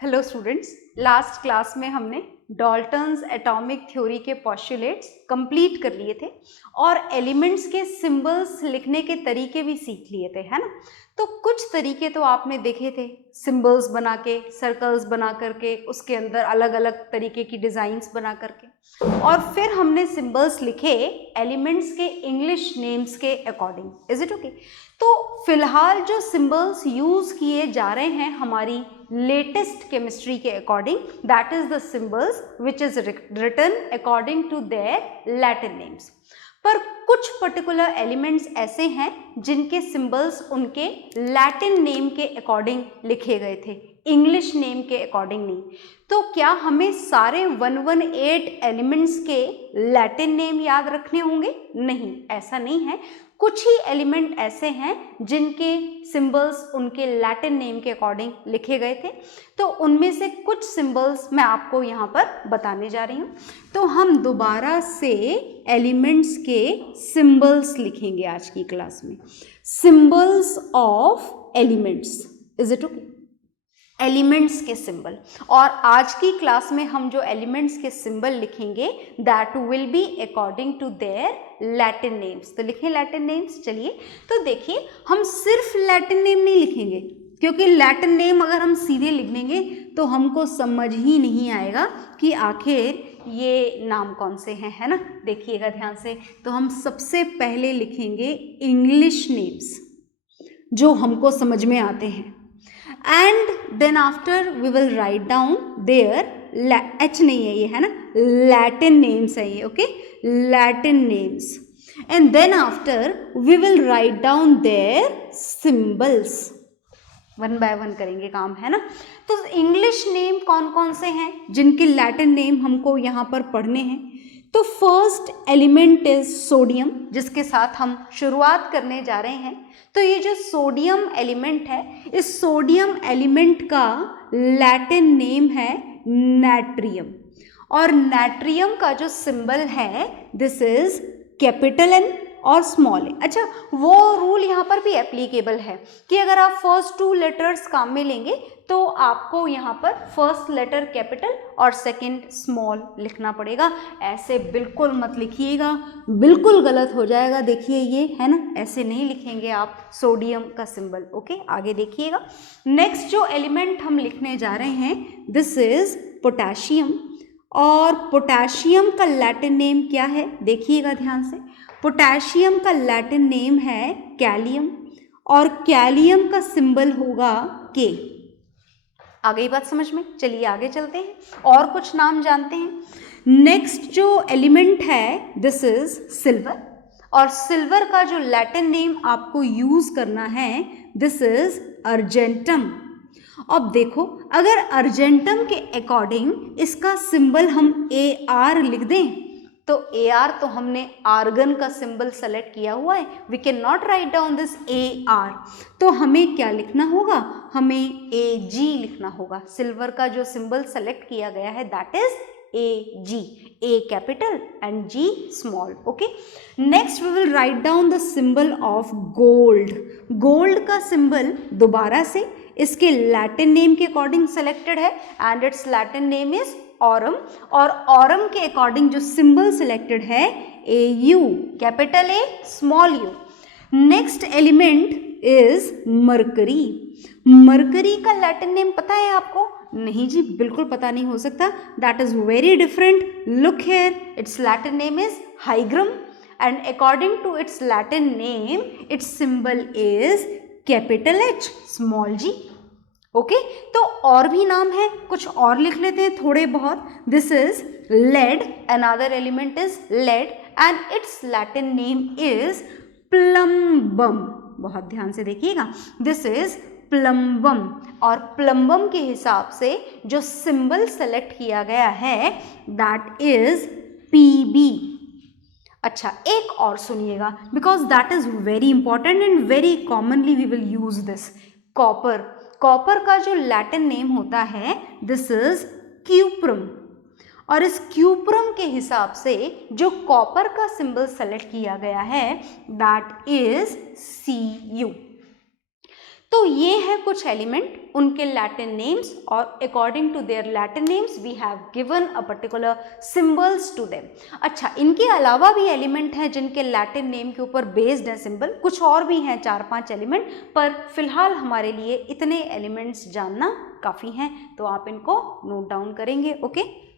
Hello students, last class में हमने Dalton's atomic theory के पोस्टुलेट्स कंप्लीट कर लिए थे और एलिमेंट्स के सिंबल्स लिखने के तरीके भी सीख लिए थे, है ना। तो कुछ तरीके तो आपने देखे थे, सिंबल्स बना के, सर्कल्स बना करके, उसके अंदर अलग अलग तरीके की डिज़ाइंस बना करके, और फिर हमने सिंबल्स लिखे एलिमेंट्स के इंग्लिश नेम्स के अकॉर्डिंग। Is it okay? तो फिलहाल जो सिंबल्स यूज़ किए जा रहे हैं हमारी लेटेस्ट केमिस्ट्री के according, that is the symbols which is written according to their Latin names. पर कुछ पर्टिकुलर एलिमेंट्स ऐसे हैं जिनके सिंबल्स उनके लैटिन नेम के अकॉर्डिंग लिखे गए थे, इंग्लिश नेम के अकॉर्डिंग नहीं। तो क्या हमें सारे 118 एलिमेंट्स के लैटिन नेम याद रखने होंगे? नहीं, ऐसा नहीं है। कुछ ही एलिमेंट ऐसे हैं जिनके सिंबल्स उनके लैटिन नेम के अकॉर्डिंग लिखे गए थे। तो उनमें से कुछ सिंबल्स मैं आपको यहाँ पर बताने जा रही हूँ। तो हम दोबारा से एलिमेंट्स के सिंबल्स लिखेंगे आज की क्लास में। Symbols of elements, is it okay? Elements के सिंबल। और आज की क्लास में हम जो एलिमेंट्स के सिंबल लिखेंगे that will be according to their Latin names. तो लिखें लैटिन नेम्स। चलिए, तो देखिए, हम सिर्फ लैटिन नेम नहीं लिखेंगे, क्योंकि लैटिन नेम अगर हम सीधे लिख देंगे तो हमको समझ ही नहीं आएगा कि आखिर ये नाम कौन से हैं, है ना। देखिएगा ध्यान से। तो हम सबसे पहले लिखेंगे इंग्लिश नेम्स जो हमको समझ में आते हैं, and then after we will write down their H नहीं है ये, है ना, Latin names है ये, okay, Latin names, and then after we will write down their symbols। One by one करेंगे काम, है ना। तो इंग्लिश नेम कौन कौन से हैं जिनके लैटिन नेम हमको यहाँ पर पढ़ने हैं? तो फर्स्ट एलिमेंट इज सोडियम, जिसके साथ हम शुरुआत करने जा रहे हैं। तो ये जो सोडियम एलिमेंट है, इस सोडियम एलिमेंट का लैटिन नेम है नाट्रियम, और नाट्रियम का जो सिंबल है दिस इज कैपिटल N और स्मॉल ए। अच्छा, वो रूल यहाँ पर भी एप्लीकेबल है कि अगर आप फर्स्ट 2 लेटर्स काम में लेंगे तो आपको यहाँ पर फर्स्ट लेटर कैपिटल और सेकंड स्मॉल लिखना पड़ेगा। ऐसे बिल्कुल मत लिखिएगा, बिल्कुल गलत हो जाएगा। देखिए ये, है ना, ऐसे नहीं लिखेंगे आप सोडियम का सिंबल। ओके, आगे देखिएगा। नेक्स्ट जो एलिमेंट हम लिखने जा रहे हैं दिस इज पोटेशियम, और पोटेशियम का लैटिन नेम क्या है? देखिएगा ध्यान से। पोटेशियम का लैटिन नेम है कैलियम, और कैलियम का सिंबल होगा के। आ गई बात समझ में? चलिए आगे चलते हैं और कुछ नाम जानते हैं। नेक्स्ट जो एलिमेंट है दिस इज सिल्वर, और सिल्वर का जो लैटिन नेम आपको यूज करना है दिस इज अर्जेंटम। अब देखो, अगर अर्जेंटम के अकॉर्डिंग इसका सिंबल हम AR लिख दें तो AR तो हमने आर्गन का सिंबल सेलेक्ट किया हुआ है, we can not write down this AR। तो हमें क्या लिखना होगा? हमें AG लिखना होगा। सिल्वर का जो सिंबल सेलेक्ट किया गया है that is AG, A capital and G small. Okay, next we will write down the symbol of gold. Gold का सिंबल दोबारा से इसके लैटिन नेम के अकॉर्डिंग सेलेक्टेड है and its Latin name is aurum, और ऑरम के according जो symbol selected है AU, capital A small u। Next element is mercury. Mercury का लैटिन नेम पता है आपको? नहीं जी, बिल्कुल पता नहीं हो सकता। That is very different. Look here, its Latin name is हाइग्रम, and according to its Latin name its symbol is capital H small g। Okay, तो और भी नाम है, कुछ और लिख लेते हैं थोड़े बहुत। This is lead, another element is lead and its Latin name is plumbum. बहुत ध्यान से देखिएगा, दिस इज प्लम्बम, और प्लम्बम के हिसाब से जो सिंबल सेलेक्ट किया गया है दैट इज PB। अच्छा, एक और सुनिएगा because that is very important and very commonly we will use this. Copper, copper का जो लैटिन नेम होता है दिस इज क्यूप्रम, और इस क्यूप्रम के हिसाब से जो कॉपर का सिंबल सेलेक्ट किया गया है दैट इज Cu। तो ये है कुछ एलिमेंट, उनके लैटिन नेम्स, और according to their Latin names we have given a particular symbols to them. अच्छा, इनके अलावा भी एलिमेंट हैं जिनके लैटिन नेम के ऊपर बेस्ड है सिंबल, कुछ और भी हैं 4-5 एलिमेंट, पर फिलहाल हमारे लिए इतने एलिमेंट्स जानना काफ़ी हैं, तो आप इनको नोट डाउन करेंगे। ओके,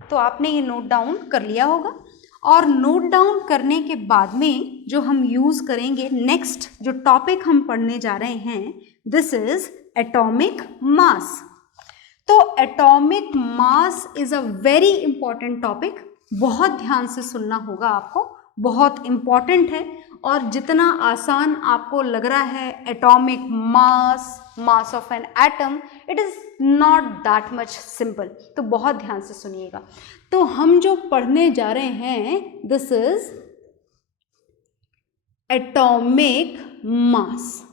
तो आपने ये नोट डाउन कर लिया होगा, और नोट डाउन करने के बाद में जो हम यूज़ करेंगे, नेक्स्ट जो टॉपिक हम पढ़ने जा रहे हैं, दिस इज एटॉमिक मास। तो atomic mass is a very important topic, बहुत ध्यान से सुनना होगा आपको, बहुत इंपॉर्टेंट है, और जितना आसान आपको लग रहा है atomic mass, mass of an atom, it is not that much simple, तो बहुत ध्यान से सुनिएगा। तो हम जो पढ़ने जा रहे हैं, दिस इज एटॉमिक मास।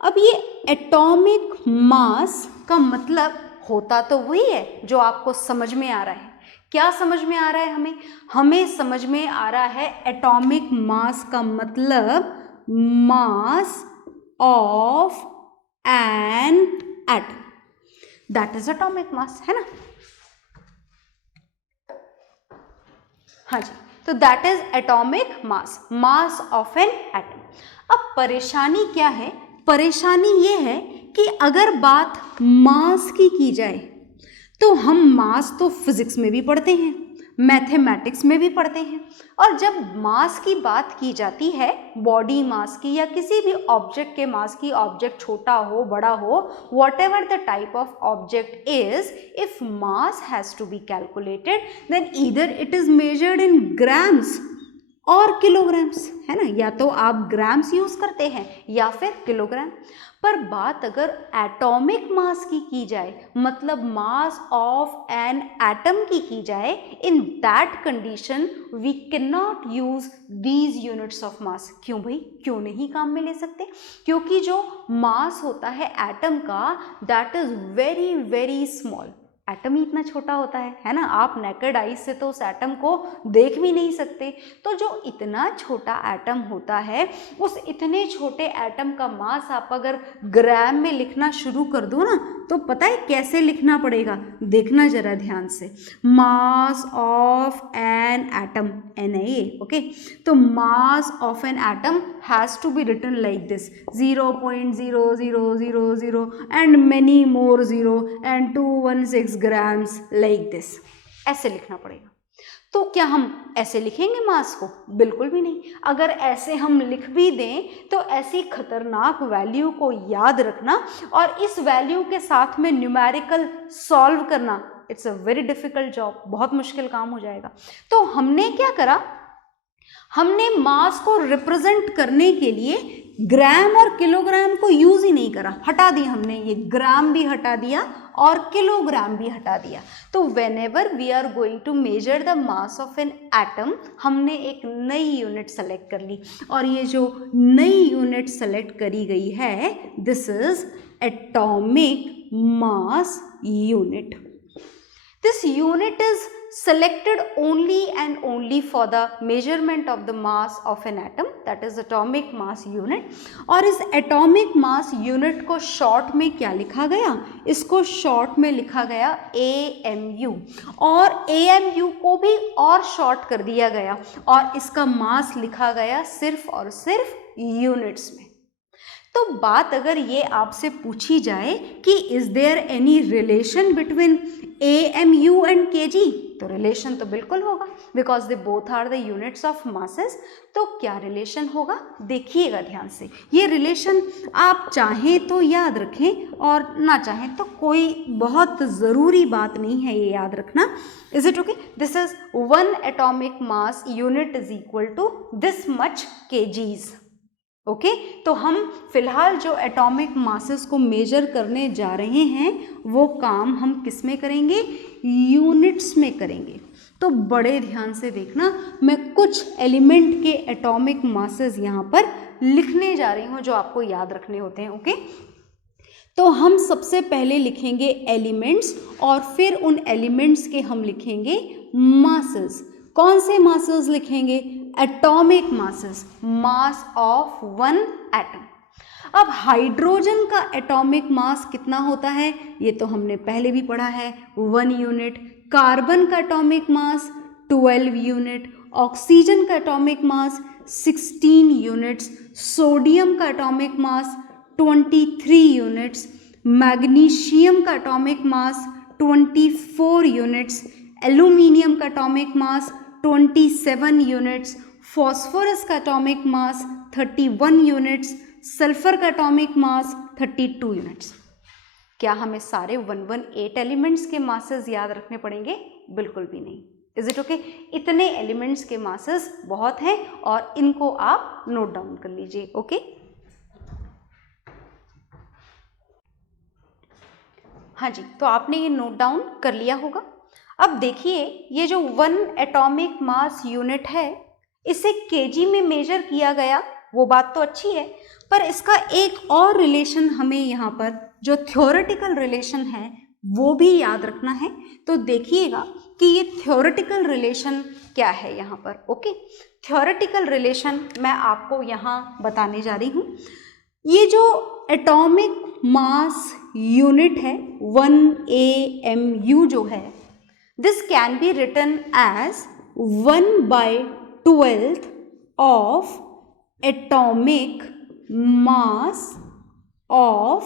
अब ये एटॉमिक मास का मतलब होता तो वही है जो आपको समझ में आ रहा है। क्या समझ में आ रहा है हमें? हमें समझ में आ रहा है एटॉमिक मास का मतलब मास of an atom, that is atomic मास, है ना? हाँ जी, तो that is atomic mass, mass of an atom. अब परेशानी क्या है? परेशानी ये है कि अगर बात मास की जाए तो हम मास तो फिजिक्स में भी पढ़ते हैं, मैथमेटिक्स में भी पढ़ते हैं, और जब मास की बात की जाती है, बॉडी मास की या किसी भी ऑब्जेक्ट के मास की, ऑब्जेक्ट छोटा हो बड़ा हो, whatever the type of object is, if mass has to be calculated then either it is measured in grams और किलोग्राम्स, है ना? या तो आप ग्राम्स यूज करते हैं या फिर किलोग्राम। पर बात अगर एटॉमिक मास की जाए, मतलब मास ऑफ एन एटम की जाए, in that condition we can not use these units of mass. क्यों भाई, क्यों नहीं काम में ले सकते? क्योंकि जो मास होता है एटम का, that is very very small. Atom ही इतना छोटा होता है ना? आप नेकेड आई से तो उस एटम को देख भी नहीं सकते। तो जो इतना छोटा एटम होता है, उस इतने छोटे एटम का मास आप अगर ग्राम में लिखना शुरू कर दो ना, तो पता है कैसे लिखना पड़ेगा? देखना जरा ध्यान से, mass of an atom, Na, okay? तो mass of an atom has to be written like this, 0.0000 and many more 0 and 216 grams like this, ऐसे लिखना पड़ेगा। तो क्या हम ऐसे लिखेंगे मास को? बिल्कुल भी नहीं। अगर ऐसे हम लिख भी दें तो ऐसी खतरनाक वैल्यू को याद रखना और इस वैल्यू के साथ में न्यूमेरिकल सॉल्व करना, it's a very difficult job, बहुत मुश्किल काम हो जाएगा। तो हमने क्या करा, हमने मास को रिप्रेजेंट करने के लिए ग्राम और किलोग्राम को यूज ही नहीं करा, हटा दिया हमने, ये ग्राम भी हटा दिया और किलोग्राम भी हटा दिया। तो whenever we are going to measure the mass of an atom, हमने एक नई यूनिट सेलेक्ट कर ली, और ये जो नई यूनिट सेलेक्ट करी गई है, this is atomic mass unit. This unit is selected only and only for the measurement of the mass of an atom, that is atomic mass unit। और इस atomic mass unit को short में क्या लिखा गया? इसको शॉर्ट में लिखा गया AMU, और AMU को भी और शॉर्ट कर दिया गया और इसका मास लिखा गया सिर्फ और सिर्फ यूनिट्स में। तो बात अगर ये आपसे पूछी जाए कि is there any relation between AMU and kg, तो रिलेशन तो बिल्कुल होगा, because they both are the units of masses. तो क्या रिलेशन होगा? देखिएगा ध्यान से, ये रिलेशन आप चाहें तो याद रखें और ना चाहें तो कोई बहुत ज़रूरी बात नहीं है ये याद रखना। Is it okay? This is 1 atomic mass unit is equal to this much kgs। Okay, तो हम फिलहाल जो एटॉमिक मासेस को मेजर करने जा रहे हैं वो काम हम किस में करेंगे? यूनिट्स में करेंगे। तो बड़े ध्यान से देखना, मैं कुछ एलिमेंट के एटॉमिक मासेस यहाँ पर लिखने जा रही हूँ जो आपको याद रखने होते हैं। ओके, तो हम सबसे पहले लिखेंगे एलिमेंट्स और फिर उन एलिमेंट्स के हम लिखेंगे मासेस। कौन से मासेस लिखेंगे? Atomic masses, mass of one atom. अब हाइड्रोजन का एटॉमिक मास कितना होता है? ये तो हमने पहले भी पढ़ा है, 1 यूनिट। कार्बन का एटॉमिक मास 12 यूनिट। ऑक्सीजन का एटॉमिक मास 16 यूनिट्स। सोडियम का एटॉमिक मास 23 यूनिट्स। मैग्नीशियम का एटॉमिक मास 24 यूनिट्स। एल्यूमिनियम का एटॉमिक मास 27 यूनिट्स। फॉस्फोरस का एटॉमिक मास 31 यूनिट्स। सल्फर का एटॉमिक मास 32 यूनिट्स। क्या हमें सारे 118 एलिमेंट्स के मासेस याद रखने पड़ेंगे? बिल्कुल भी नहीं। Is it okay? इतने एलिमेंट्स के मासेस बहुत हैं और इनको आप नोट डाउन कर लीजिए। ओके, हाँ जी, तो आपने ये नोट डाउन कर लिया होगा। अब देखिए, ये जो 1 एटॉमिक मास यूनिट है, इसे केजी में मेजर किया गया, वो बात तो अच्छी है, पर इसका एक और रिलेशन हमें यहाँ पर जो थ्योरेटिकल रिलेशन है वो भी याद रखना है। तो देखिएगा कि ये थ्योरेटिकल रिलेशन क्या है यहाँ पर। ओके, थ्योरेटिकल रिलेशन मैं आपको यहाँ बताने जा रही हूँ। ये जो एटॉमिक मास यूनिट है 1 AMU जो है, this can be written as 1/12 of atomic mass of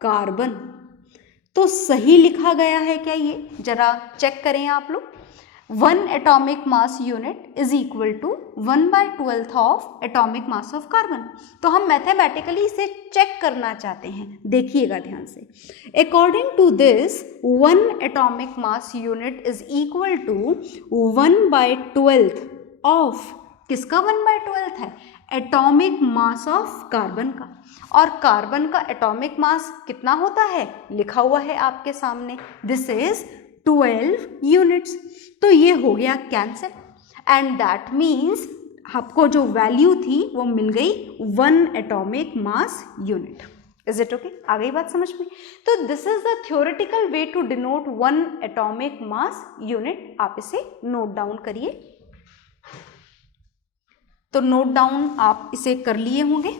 carbon. तो सही लिखा गया है क्या? ये जरा चेक करें आप लोग। 1 atomic mass unit is equal to 1/12 of atomic mass of carbon. तो हम मैथमेटिकली इसे चेक करना चाहते हैं, देखिएगा ध्यान से। According to this 1 atomic mass unit is equal to 1/12 of, किसका 1/12 है? एटॉमिक मास ऑफ कार्बन का। और कार्बन का एटॉमिक मास कितना होता है? लिखा हुआ है आपके सामने, दिस इज 12 यूनिट्स। तो ये हो गया कैंसिल, एंड दैट मीन्स आपको जो वैल्यू थी वो मिल गई 1 atomic mass unit. Is it okay? आ गई बात समझ में? तो this is the theoretical way to denote 1 atomic mass unit. आप इसे नोट डाउन करिए। तो नोट डाउन आप इसे कर लिए होंगे।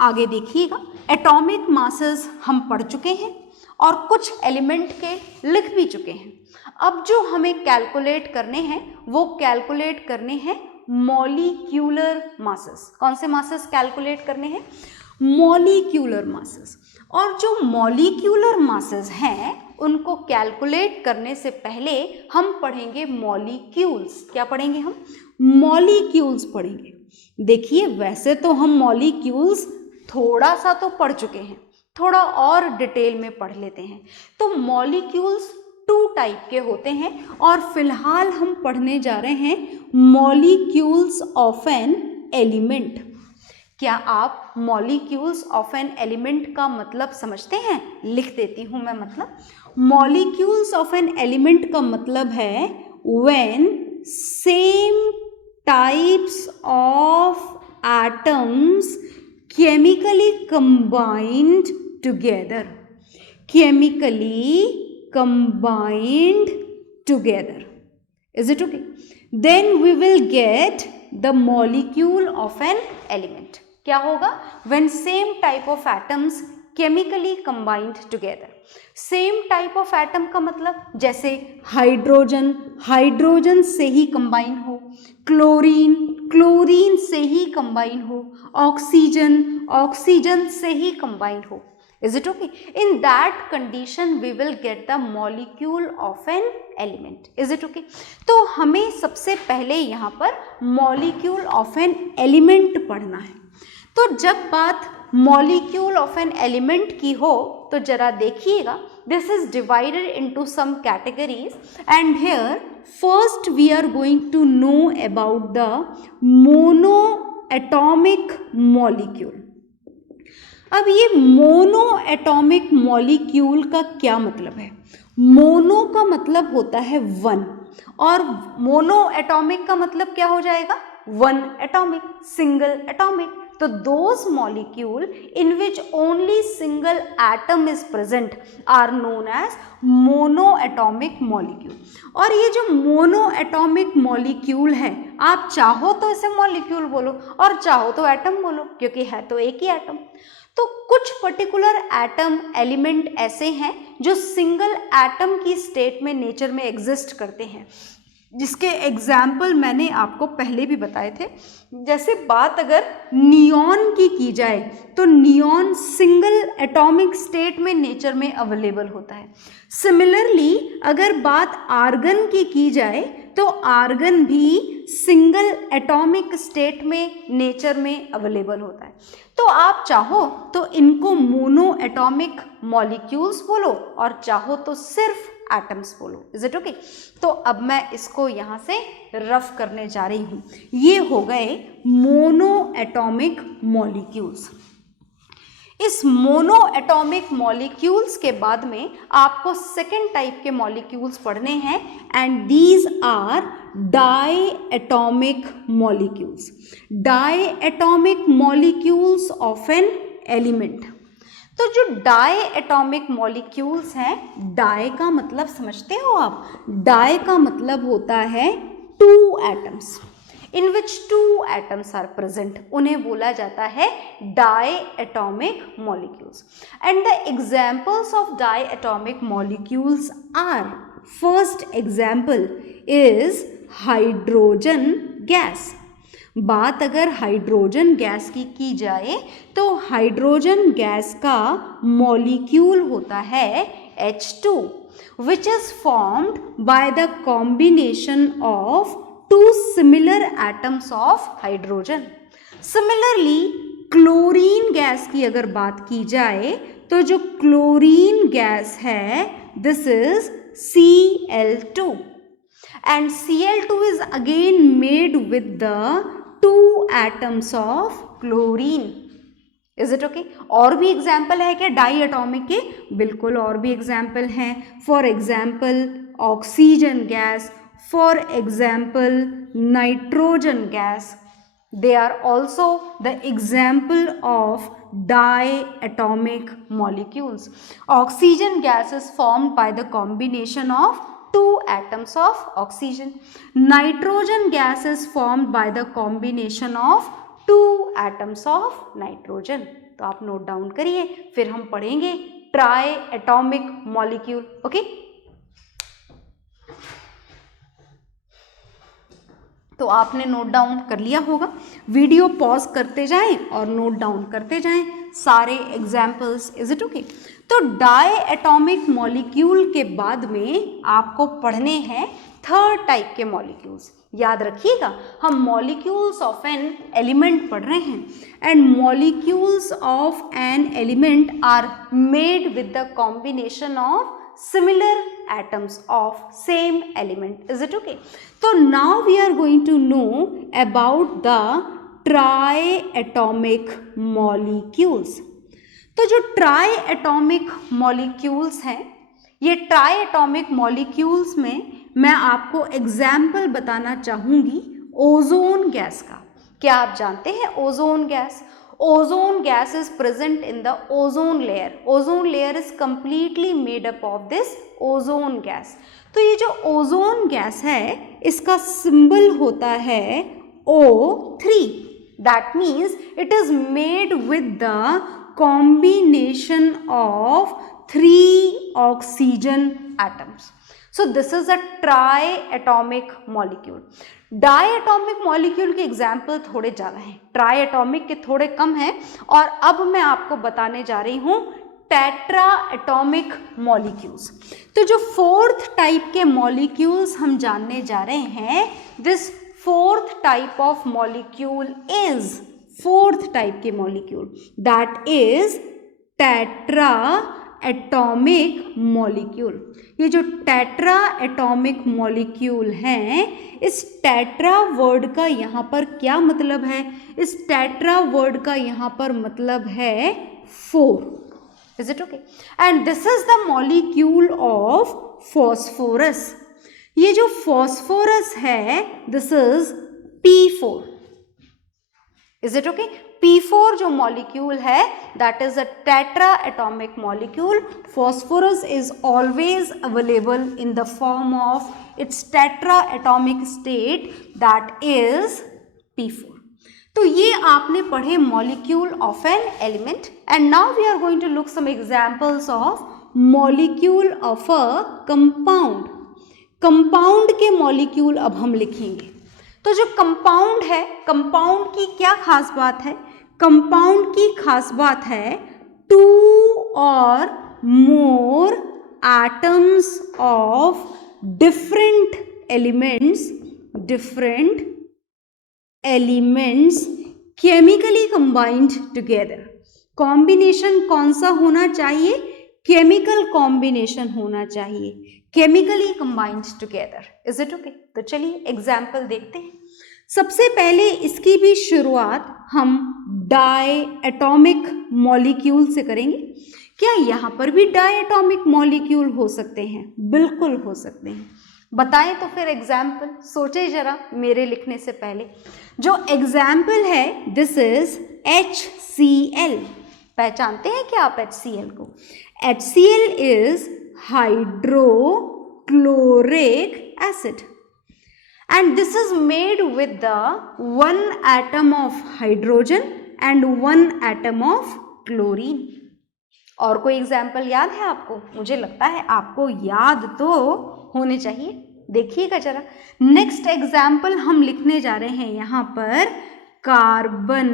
आगे देखिएगा, एटॉमिक मासेस हम पढ़ चुके हैं और कुछ एलिमेंट के लिख भी चुके हैं। अब जो हमें कैलकुलेट करने हैं वो कैलकुलेट करने हैं मॉलिक्यूलर मासेस। कौन से मासेस कैलकुलेट करने हैं? Molecular masses. और जो मॉलिक्यूलर मासेस हैं उनको कैलकुलेट करने से पहले हम पढ़ेंगे मॉलिक्यूल्स। क्या पढ़ेंगे हम? मॉलिक्यूल्स पढ़ेंगे। देखिए, वैसे तो हम मॉलिक्यूल्स थोड़ा सा तो पढ़ चुके हैं, थोड़ा और डिटेल में पढ़ लेते हैं। तो मॉलिक्यूल्स 2 टाइप के होते हैं और फिलहाल हम पढ़ने जा रहे हैं मॉलिक्यूल्स ऑफ एन एलिमेंट। क्या आप मॉलिक्यूल्स ऑफ एन एलिमेंट का मतलब समझते हैं? लिख देती हूं मैं मतलब। मॉलिक्यूल्स ऑफ एन एलिमेंट का मतलब है when same types of atoms chemically combined together. Chemically combined together. Is it okay? Then we will get the molecule of an element. क्या होगा? When same type of atoms chemically combined together. Same type of atom का मतलब जैसे hydrogen, hydrogen से ही combine हो, chlorine, chlorine से ही कंबाइन हो, ऑक्सीजन, ऑक्सीजन से ही कंबाइन हो। Is it okay? In that condition we will get the molecule of an element. Is it okay? तो हमें सबसे पहले यहाँ पर मॉलिक्यूल ऑफ एन एलिमेंट पढ़ना है। तो जब बात मॉलिक्यूल ऑफ एन एलिमेंट की हो तो जरा देखिएगा, this is divided into some categories and here first we are going to know about the mono atomic molecule. अब ये मोनो एटॉमिक मॉलिक्यूल का क्या मतलब है? मोनो का मतलब होता है 1 और मोनो एटॉमिक का मतलब क्या हो जाएगा? 1 एटॉमिक, सिंगल एटॉमिक। तो those molecule in which only single atom is present are known as mono atomic molecule. और ये जो मोनो एटॉमिक मॉलिक्यूल है, आप चाहो तो इसे मॉलिक्यूल बोलो और चाहो तो एटम बोलो, क्योंकि है तो एक ही एटम। तो कुछ पर्टिकुलर एटम एलिमेंट ऐसे हैं जो सिंगल एटम की स्टेट में नेचर में एग्जिस्ट करते हैं, जिसके एग्जाम्पल मैंने आपको पहले भी बताए थे। जैसे बात अगर नियॉन की जाए तो नियॉन सिंगल एटॉमिक स्टेट में नेचर में अवेलेबल होता है। सिमिलरली अगर बात आर्गन की जाए तो आर्गन भी सिंगल एटॉमिक स्टेट में नेचर में अवेलेबल होता है। तो आप चाहो तो इनको मोनो एटॉमिक मॉलिक्यूल्स बोलो और चाहो तो सिर्फ एटम्स बोलो। Is it okay? तो अब मैं इसको यहाँ से रफ करने जा रही हूँ। ये हो गए मोनो एटॉमिक मॉलिक्यूल्स। इस मोनो एटॉमिक मॉलिक्यूल्स के बाद में आपको सेकेंड टाइप के मॉलिक्यूल्स पढ़ने हैं, and these are di atomic molecules. Di atomic molecules of an element. तो जो डाई एटॉमिक मॉलिक्यूल्स हैं, डाई का मतलब समझते हो आप? डाई का मतलब होता है two atoms, in which two atoms are present, उन्हें बोला जाता है di atomic molecules. And the examples of di atomic molecules are, first example is hydrogen gas. बात अगर हाइड्रोजन गैस की जाए तो हाइड्रोजन गैस का मॉलिक्यूल होता है H2, which is formed by the combination of two similar atoms of hydrogen. Similarly, chlorine gas की अगर बात की जाए तो जो क्लोरीन गैस है, this is Cl2, and Cl2 is again made with the two atoms of chlorine. Is it okay? और भी एग्जाम्पल है क्या डाई एटॉमिक के? बिल्कुल और भी एग्जाम्पल हैं। For example oxygen gas, for example nitrogen gas, they are also the example of diatomic molecules. Oxygen gas is formed by the combination of two atoms of oxygen. Nitrogen gas is formed by the combination of two atoms of nitrogen. तो आप note down करिए, फिर हम पढ़ेंगे try atomic molecule. Okay, तो आपने note down कर लिया होगा। वीडियो पॉज करते जाएं और नोट डाउन करते जाएं सारे एग्जाम्पल्स। Is it okay? तो डाई एटॉमिक मॉलिक्यूल के बाद में आपको पढ़ने हैं थर्ड टाइप के मॉलिक्यूल्स। याद रखिएगा, हम मॉलिक्यूल्स ऑफ एन एलिमेंट पढ़ रहे हैं, and molecules of an element are made with the combination of similar atoms of same element. Is it okay? So now we are going to know about the triatomic molecules. तो जो ट्राईएटॉमिक molecules हैं, ये ट्राईएटॉमिक molecules में मैं आपको example बताना चाहूँगी ozone gas का। क्या आप जानते हैं ozone gas? Ozone gas is present in the ozone layer. Ozone layer is completely made up of this ozone gas. तो ये जो ओजोन गैस है, इसका सिंबल होता है O3. That means it is made with the combination of 3 oxygen atoms. So this is a triatomic molecule. Diatomic molecule के example थोड़े ज़्यादा हैं, ट्राईएटॉमिक के थोड़े कम हैं। और अब मैं आपको बताने जा रही हूँ टेट्रा एटॉमिक मॉलिक्यूल्स। तो जो फोर्थ टाइप के मॉलिक्यूल्स हम जानने जा रहे हैं, this fourth type of molecule is, fourth type के molecule that is tetra atomic molecule. ये जो टेट्रा एटॉमिक मॉलिक्यूल हैं, इस टेट्रा वर्ड का यहाँ पर क्या मतलब है? इस टेट्रा वर्ड का यहाँ पर मतलब है 4. Is it okay? And this is the molecule of phosphorus. ये जो फॉस्फोरस है, this is P4. Is it okay? P4 जो मॉलिक्यूल है that is a tetra atomic molecule. Phosphorus is always available in the form of its tetra atomic state that is P4. तो ये आपने पढ़े molecule of an element. And now we are going to look some examples of molecule of a compound. Compound के molecule अब हम लिखेंगे. तो जो कंपाउंड है, कंपाउंड की क्या खास बात है? कंपाउंड की खास बात है 2 और मोर atoms of different elements chemically combined together. Combination कौन सा होना चाहिए? केमिकल कॉम्बिनेशन होना चाहिए, chemically combined together. Is it okay? तो चलिए एग्जाम्पल देखते हैं. सबसे पहले इसकी भी शुरुआत हम डाई एटॉमिक मॉलिक्यूल से करेंगे. क्या यहाँ पर भी डाई एटॉमिक मॉलिक्यूल हो सकते हैं? बिल्कुल हो सकते हैं. बताएं तो फिर एग्जाम्पल. सोचे जरा मेरे लिखने से पहले. जो एग्जाम्पल है दिस इज HCl. पहचानते हैं क्या आप HCl को? HCl is hydrochloric acid and this is made with the 1 atom of hydrogen and 1 atom of chlorine. और कोई एग्जाम्पल याद है आपको? मुझे लगता है आपको याद तो होने चाहिए. देखिएगा जरा. नेक्स्ट एग्जाम्पल हम लिखने जा रहे हैं यहाँ पर कार्बन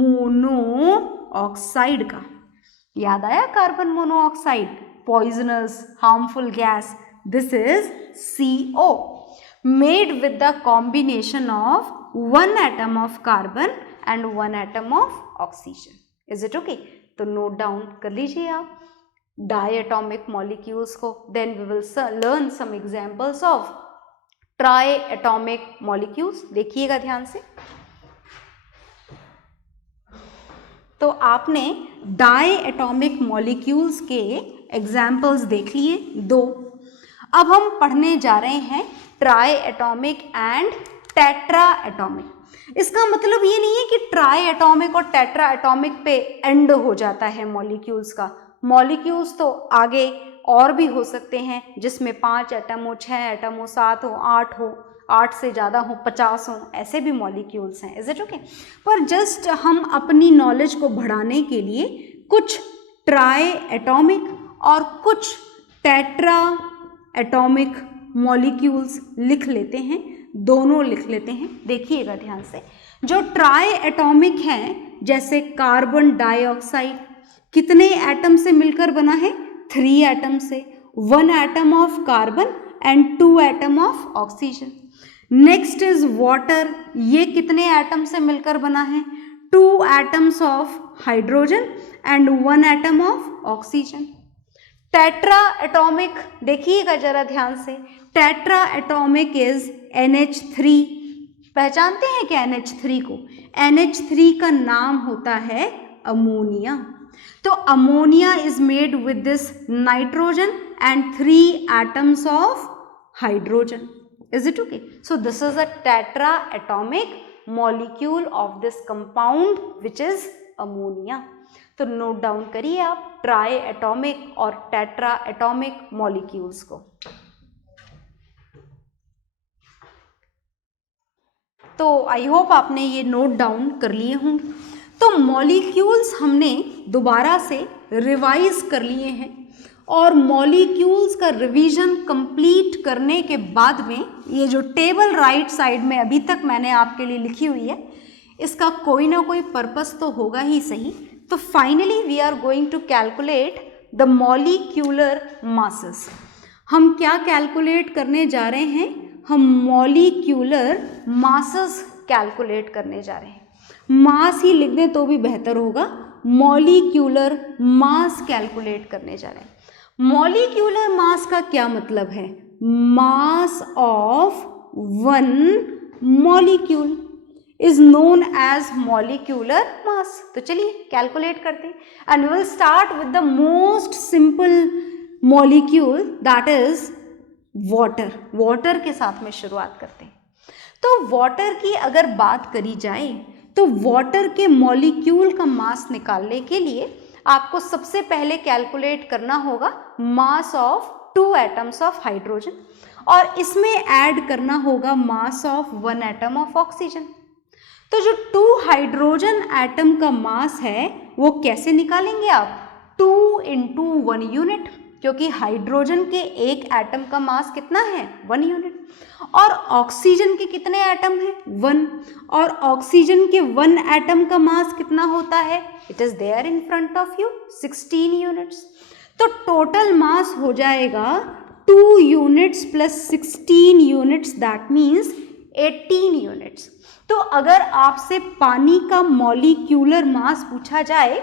मोनोऑक्साइड का. याद आया? Carbon monoxide poisonous harmful gas. This is CO made with the combination of 1 atom of carbon and 1 atom of oxygen. Is it okay? तो नोट डाउन कर लीजिए आप डाई एटॉमिक मॉलिक्यूल्स को. Then we will learn some examples of tri atomic molecules. देखिएगा ध्यान से. तो आपने डाई एटॉमिक मॉलिक्यूल्स के एग्जाम्पल्स देख लिए 2. अब हम पढ़ने जा रहे हैं tri atomic and tetra atomic. इसका मतलब ये नहीं है कि ट्राई एटॉमिक और टेट्रा एटॉमिक पे एंड हो जाता है मॉलिक्यूल्स का. मॉलिक्यूल्स तो आगे और भी हो सकते हैं जिसमें 5 एटम हो, 6 एटम हो, 7 हो, 8 हो, 8 से ज़्यादा हो, 50 हो, ऐसे भी मॉलिक्यूल्स हैं. Is it okay? पर जस्ट हम अपनी नॉलेज को बढ़ाने के लिए कुछ ट्राई एटॉमिक और कुछ टेट्रा एटॉमिक मॉलिक्यूल्स लिख लेते हैं. दोनों लिख लेते हैं. देखिएगा ध्यान से. जो ट्राई एटॉमिक हैं जैसे कार्बन डाइऑक्साइड कितने एटम से मिलकर बना है? 3 एटम से. 1 atom of carbon and 2 atom of oxygen. Next is water. ये कितने एटम से मिलकर बना है? 2 atoms of hydrogen and 1 atom of oxygen. Tetra atomic देखिएगा जरा ध्यान से. Tetra atomic is NH3. पहचानते हैं क्या NH3 को? NH3 का नाम होता है अमोनिया. तो ammonia is made with this nitrogen and 3 atoms of hydrogen. Is it okay? So this is a tetraatomic molecule of this compound which is ammonia. तो नोट डाउन करिए आप ट्राई एटॉमिक और tetra atomic molecules को. तो I hope आपने ये note down कर लिए होंगे. तो मॉलिक्यूल्स हमने दोबारा से रिवाइज कर लिए हैं और मॉलिक्यूल्स का रिवीजन कंप्लीट करने के बाद में ये जो टेबल राइट साइड में अभी तक मैंने आपके लिए लिखी हुई है इसका कोई ना कोई पर्पस तो होगा ही सही. तो finally we are going to calculate the molecular masses. हम क्या कैलकुलेट करने जा रहे हैं? हम मॉलिक्यूलर मासेस कैलकुलेट करने जा रहे हैं. मास ही लिख दें तो भी बेहतर होगा. मॉलिक्यूलर मास कैलकुलेट करने जा रहे हैं. मॉलिक्यूलर मास का क्या मतलब है? Mass of one molecule is known as molecular mass. तो चलिए कैलकुलेट करते हैं and we will start with the most simple molecule that is water. Water के साथ में शुरुआत करते हैं. तो वाटर की अगर बात करी जाए तो वाटर के मॉलिक्यूल का मास निकालने के लिए आपको सबसे पहले कैलकुलेट करना होगा mass of 2 atoms of hydrogen और इसमें ऐड करना होगा mass of 1 atom of oxygen. तो जो 2 हाइड्रोजन एटम का मास है वो कैसे निकालेंगे आप? 2 × 1 यूनिट, क्योंकि हाइड्रोजन के एक एटम का मास कितना है? 1 यूनिट। और ऑक्सीजन के कितने एटम हैं? 1। और ऑक्सीजन के 1 एटम का मास कितना होता है? It is there in front of you, 16 units. तो टोटल मास हो जाएगा 2 units plus 16 units, that means 18 units. तो अगर आपसे पानी का मॉलिक्यूलर मास पूछा जाए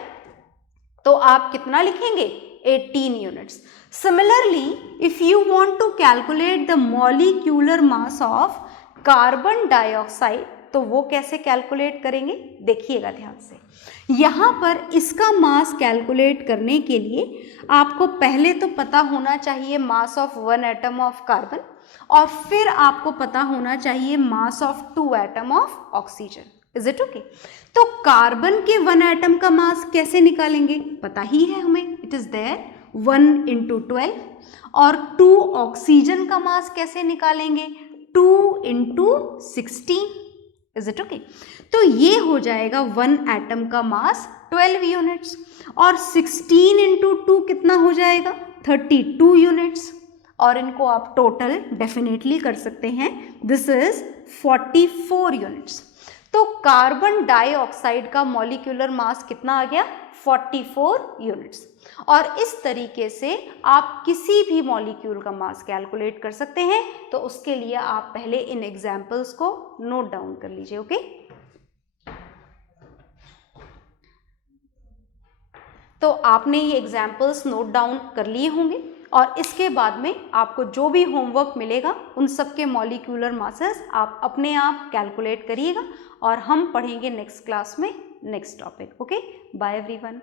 तो आप कितना लिखेंगे? 18 units. Similarly, if you want to calculate the molecular mass of carbon dioxide, तो वो कैसे कैलकुलेट करेंगे? देखिएगा ध्यान से। यहाँ पर इसका मास कैलकुलेट करने के लिए आपको पहले तो पता होना चाहिए mass of 1 atom of carbon और फिर आपको पता होना चाहिए mass of 2 atom of oxygen. Is it okay? तो कार्बन के 1 एटम का मास कैसे निकालेंगे? पता ही है हमें, इट इज देयर 1 × 12। और 2 ऑक्सीजन का मास कैसे निकालेंगे? 2 × 16। Is it okay? तो ये हो जाएगा 1 एटम का मास 12 यूनिट्स और 16 × 2 कितना हो जाएगा? 32 यूनिट्स। और इनको आप टोटल डेफिनेटली कर सकते हैं, दिस इज 44 यूनिट्स। तो कार्बन डाइऑक्साइड का मॉलिक्यूलर मास कितना आ गया? 44 यूनिट्स। और इस तरीके से आप किसी भी मॉलिक्यूल का मास कैलकुलेट कर सकते हैं। तो उसके लिए आप पहले इन एग्जाम्पल्स को नोट डाउन कर लीजिए। ओके, तो आपने ये एग्जाम्पल्स नोट डाउन कर लिए होंगे और इसके बाद में आपको जो भी होमवर्क मिलेगा उन सब के मॉलिक्यूलर मासेस आप अपने आप कैलकुलेट करिएगा और हम पढ़ेंगे नेक्स्ट क्लास में next topic. Okay, bye everyone.